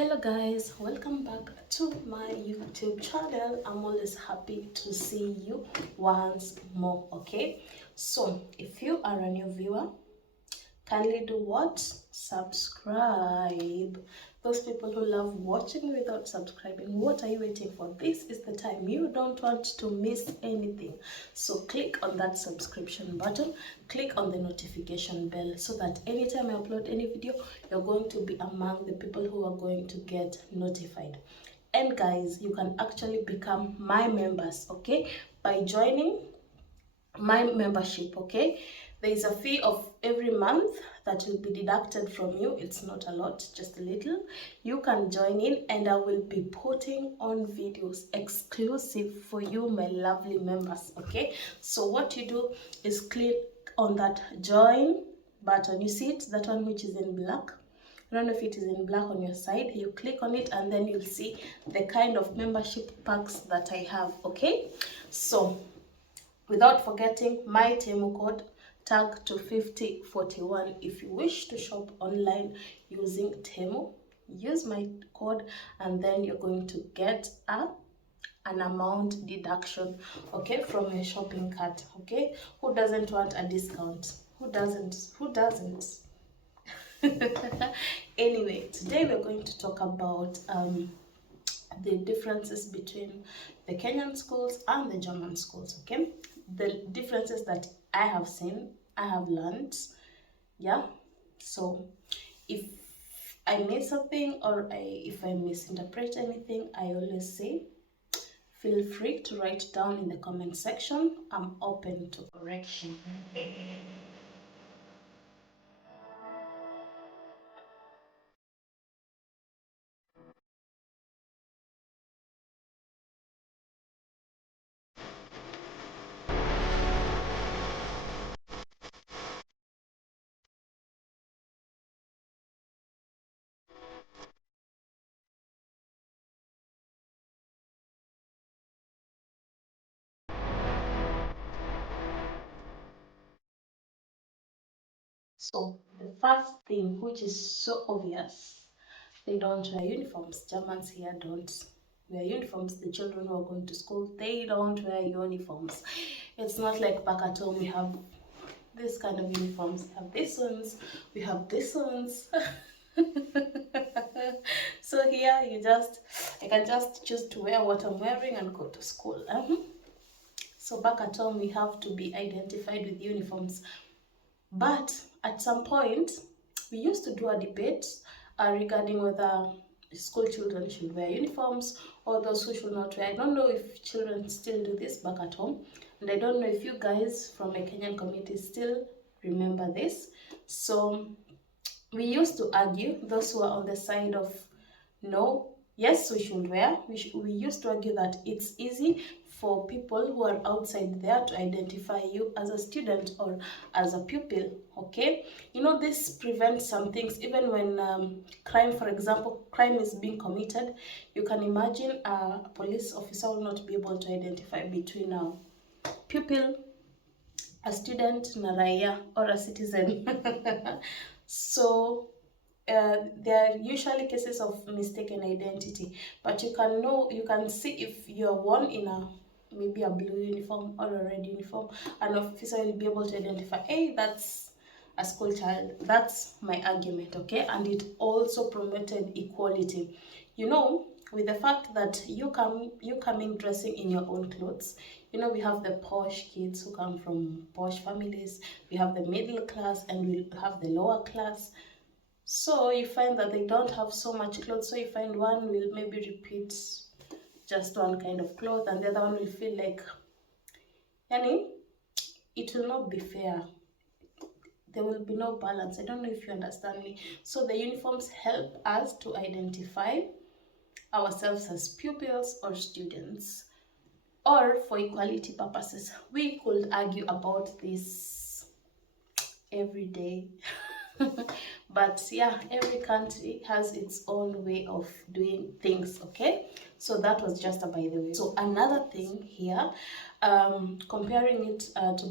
Hello guys, welcome back to my YouTube channel. I'm always happy to see you once more. Okay, so if you are a new viewer, kindly do what? Subscribe. Those people who love watching without subscribing, what are you waiting for? This is the time. You don't want to miss anything. So click on that subscription button, click on the notification bell so that anytime I upload any video, you're going to be among the people who are going to get notified. And guys, you can actually become my members, okay, by joining my membership. Okay, there is a fee of every month that will be deducted from you. It's not a lot, just a little. You can join in and I will be putting on videos exclusive for you, my lovely members. Okay, so what you do is click on that join button. You see it, that one which is in black. I don't know if it is in black on your side. You click on it and then you'll see the kind of membership packs that I have. Okay, so without forgetting my Temu code, tag to 5041. If you wish to shop online using Temu, use my code and then you're going to get an amount deduction, okay, from your shopping cart. Okay, who doesn't want a discount? Who doesn't Anyway, today we're going to talk about the differences between the Kenyan schools and the German schools. Okay, the differences that I have seen, I have learned. Yeah, so if I miss something or if I misinterpret anything, I always say feel free to write down in the comment section. I'm open to correction. So the first thing, which is so obvious, they don't wear uniforms. Germans here don't wear uniforms. The children who are going to school, they don't wear uniforms. It's not like back at home we have this kind of uniforms. We have these ones, we have these ones. So here I can just choose to wear what I'm wearing and go to school. So back at home we have to be identified with uniforms. But at some point, we used to do a debate regarding whether school children should wear uniforms or those who should not wear. I don't know if children still do this back at home, and I don't know if you guys from a Kenyan community still remember this. So we used to argue, those who are on the side of no, yes, we should wear. We used to argue that it's easy for people who are outside there to identify you as a student or as a pupil. Okay, you know, this prevents some things. Even when crime, for example, crime is being committed, you can imagine a police officer will not be able to identify between a pupil, a student, na raia, or a citizen. So there are usually cases of mistaken identity, but you can see if you're one in a maybe a blue uniform or a red uniform. An officer will be able to identify, hey, that's a school child. That's my argument. Okay, and it also promoted equality, you know, with the fact that you coming dressing in your own clothes. You know, we have the posh kids who come from posh families, we have the middle class, and we have the lower class. So you find that they don't have so much clothes. So you find one will maybe repeat just one kind of cloth, and the other one will feel like, yani, it will not be fair. There will be no balance. I don't know if you understand me. So the uniforms help us to identify ourselves as pupils or students, or for equality purposes. We could argue about this every day. But yeah, every country has its own way of doing things. Okay, so that was just a by the way. So another thing here, comparing it to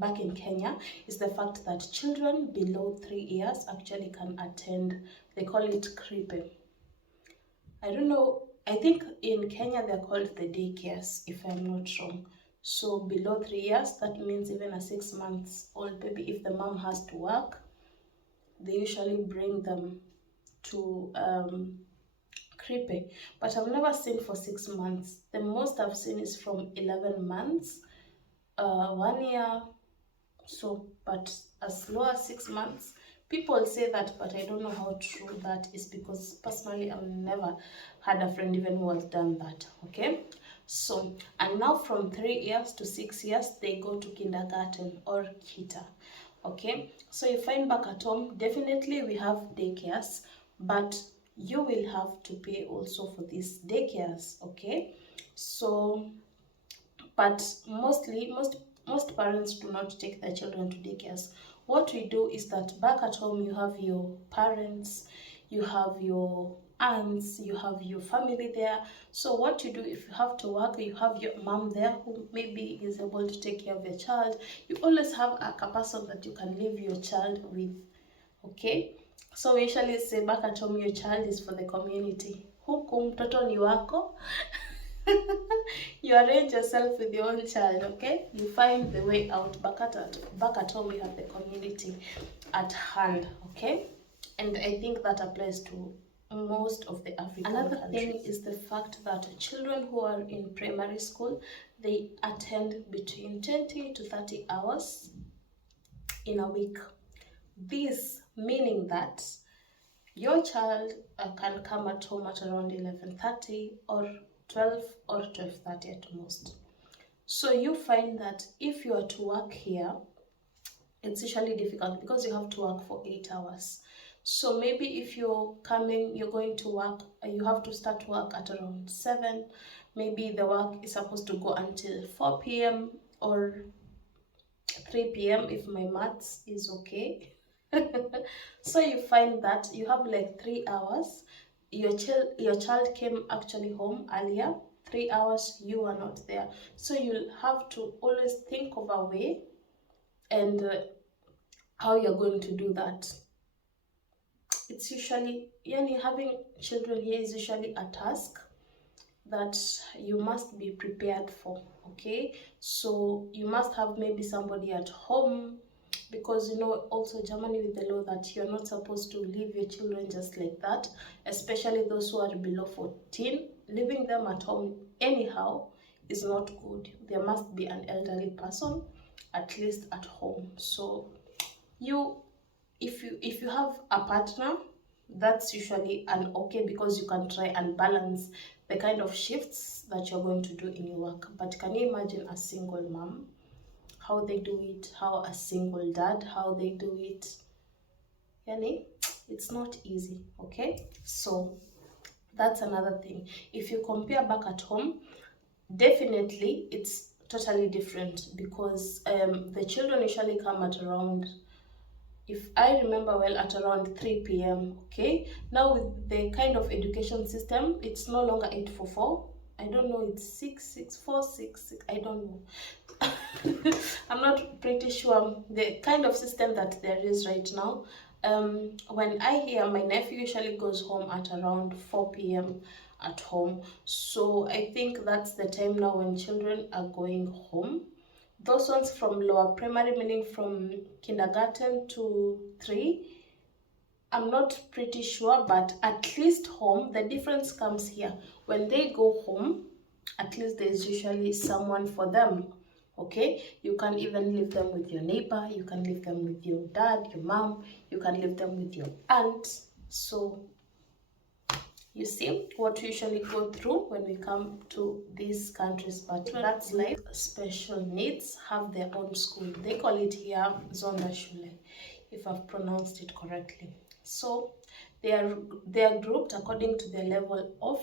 back in Kenya is the fact that children below 3 years actually can attend, they call it creepy. I don't know, I think in Kenya they're called the daycares, if I'm not wrong. So below 3 years, that means even a 6 months old baby, if the mom has to work, they usually bring them to creepy. But I've never seen for 6 months. The most I've seen is from 11 months, 1 year. So, but as low as 6 months, people say that, but I don't know how true that is, because personally I've never had a friend even who has done that. Okay, so and now from 3 years to 6 years they go to kindergarten or kita. Okay, so you find back at home, definitely we have daycares, but you will have to pay also for these daycares. Okay, so but most parents do not take their children to daycares. What we do is that back at home you have your parents, you have your aunts, you have your family there. So what you do, if you have to work, you have your mom there who maybe is able to take care of your child. You always have a person that you can leave your child with. Okay, so we usually say back at home your child is for the community. Huku mtoto ni wako. You arrange yourself with your own child. Okay, you find the way out. Back at home you have the community at hand. Okay, and I think that applies to most of the African countries. Another thing is the fact that children who are in primary school, they attend between 20 to 30 hours in a week. This meaning that your child can come at home at around 11:30 or 12 or 12:30 at most. So you find that if you are to work here, it's usually difficult because you have to work for 8 hours. So maybe if you're going to work, you have to start work at around 7. Maybe the work is supposed to go until 4 p.m. or 3 p.m. if my maths is okay. So you find that you have like 3 hours. Your child came actually home earlier. 3 hours you are not there. So you'll have to always think of a way and how you're going to do that. It's usually, having children here is usually a task that you must be prepared for. Okay, so you must have maybe somebody at home, because also Germany with the law that you're not supposed to leave your children just like that, especially those who are below 14. Leaving them at home anyhow is not good. There must be an elderly person at least at home. So if you have a partner, that's usually an okay, because you can try and balance the kind of shifts that you're going to do in your work. But can you imagine a single mom, how they do it, how a single dad, how they do it? Yani, it's not easy. Okay, so that's another thing. If you compare back at home, definitely it's totally different, because the children usually come at around, if I remember well, at around 3 p.m. Okay, now with the kind of education system, it's no longer 844. I don't know, it's 66466. I don't know. I'm not pretty sure the kind of system that there is right now. When I hear, my nephew usually goes home at around 4 p.m. at home. So I think that's the time now when children are going home. Those ones from lower primary, meaning from kindergarten to 3, I'm not pretty sure, but at least home, the difference comes here. When they go home, at least there's usually someone for them. Okay, you can even leave them with your neighbor, you can leave them with your dad, your mom, you can leave them with your aunt. So you see what we usually go through when we come to these countries. But that's life. Special needs have their own school. They call it here Sonderschule, if I've pronounced it correctly. So they are grouped according to their level of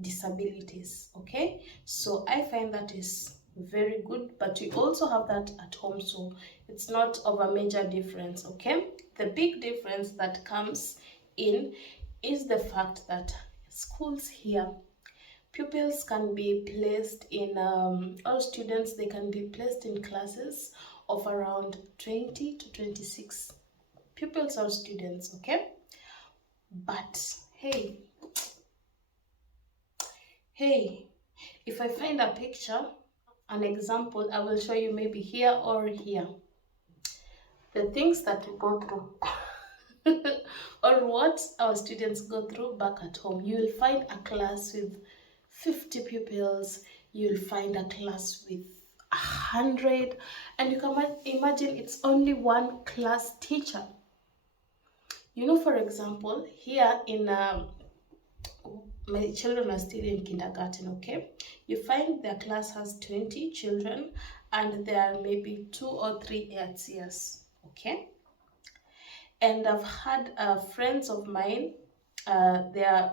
disabilities. Okay, so I find that is very good, but we also have that at home, so it's not of a major difference. Okay, the big difference that comes in is the fact that schools here, Pupils can be placed in, all students, they can be placed in classes of around 20 to 26 pupils or students, okay? But hey, if I find a picture, an example, I will show you maybe here or here. The things that we go through or what our students go through back at home. You will find a class with 50 pupils, you'll find a class with 100, and you can imagine it's only one class teacher. You know, for example, here in my children are still in kindergarten, okay? You find their class has 20 children and there are maybe 2 or 3 years, okay? And I've had friends of mine, their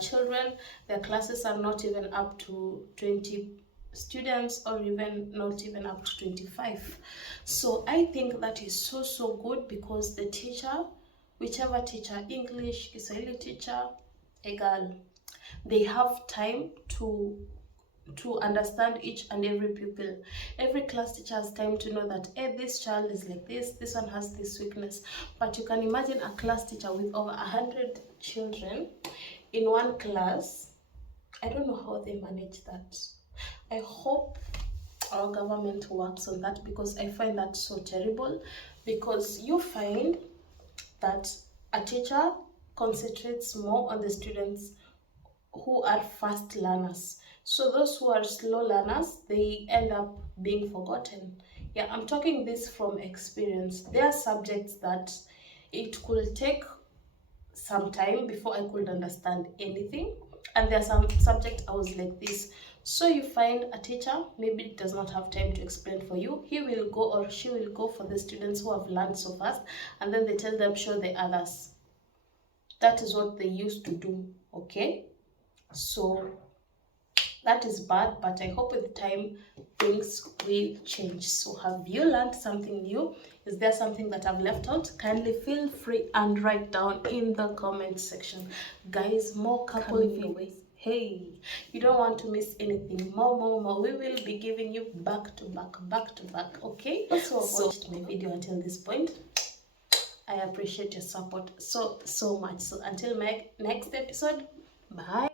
children, their classes are not even up to 20 students, or even not even up to 25. So I think that is so good, because the teacher, whichever teacher, English, Kiswahili teacher, a girl, they have time to understand each and every pupil. Every class teacher has time to know that, hey, this child is like this one has this weakness. But you can imagine a class teacher with over 100 children in one class. I don't know how they manage that. I hope our government works on that, because I find that so terrible. Because you find that a teacher concentrates more on the students who are fast learners. So those who are slow learners, they end up being forgotten. Yeah, I'm talking this from experience. There are subjects that it could take some time before I could understand anything. And there are some subjects I was like this. So you find a teacher maybe does not have time to explain for you. He will go, or she will go for the students who have learned so fast, and then they tell them show the others. That is what they used to do, okay? So that is bad, but I hope with time things will change. So have you learned something new? Is there something that I've left out? Kindly feel free and write down in the comment section. Guys, more couple videos. Hey, you don't want to miss anything. More. We will be giving you back to back, okay? Also, so watched my video until this point. I appreciate your support so much. So until my next episode, bye.